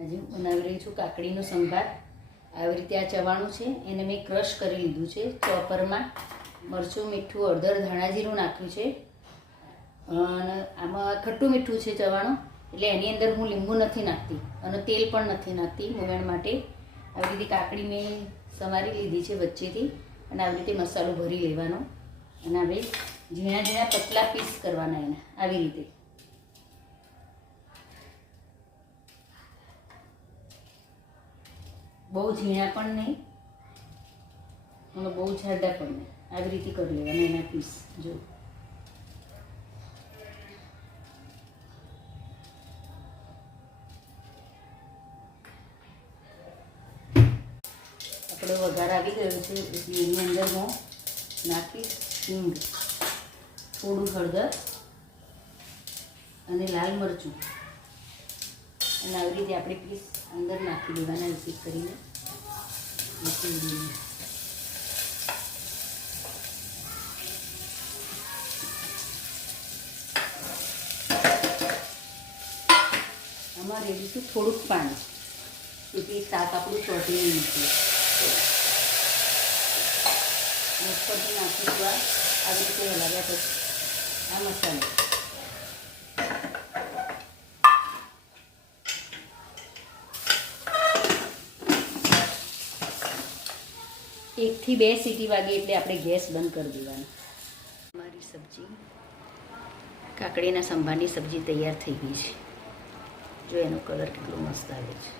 આજે હું બનાવી રહી છું કાકડીનો સંભાર. આવી રીતે આ ચવાણું છે, એને મેં ક્રશ કરી લીધું છે ચોપરમાં. મરચું, મીઠું, હળદર, ધાણા જીરું નાખ્યું છે. અને આમાં ખટ્ટું મીઠું છે ચવાણું, એટલે એની અંદર હું લીંબુ નથી નાખતી અને તેલ પણ નથી નાખતી મોવણ માટે. આવી રીતે કાકડી મેં સમારી લીધી છે વચ્ચેથી અને આવી રીતે મસાલો ભરી લેવાનો. અને હવે ઝીણા ઝીણા પતલા પીસ કરવાના એના, આવી રીતે. બહુ ઝીણા પણ નહીં અને બહુ જાડા પણ નહીં, આવી રીતે કરી લેવાના એના પીસ. જો આપણો વઘાર આવી ગયો છે, એટલે એની અંદર હું નાખીશ હિંગ, થોડું હળદર અને લાલ મરચું. અને આવી રીતે આપણે પીસ અંદર નાખી દેવાના એક એક કરીને. આમાં રેડીશું થોડુંક પાણી, તેથી શાક આપણું ચોટી નહીં છે. ઉપરથી નાખીશું આવી રીતે હલાવ્યા પછી આ મસાલો. એકથી બે સીટી વાગે એટલે આપણે ગેસ બંધ કરી દેવાનો. અમારી સબ્જી, કાકડીના સંભારની સબ્જી તૈયાર થઈ ગઈ છે. જો એનો કલર કેટલો મસ્ત આવે છે.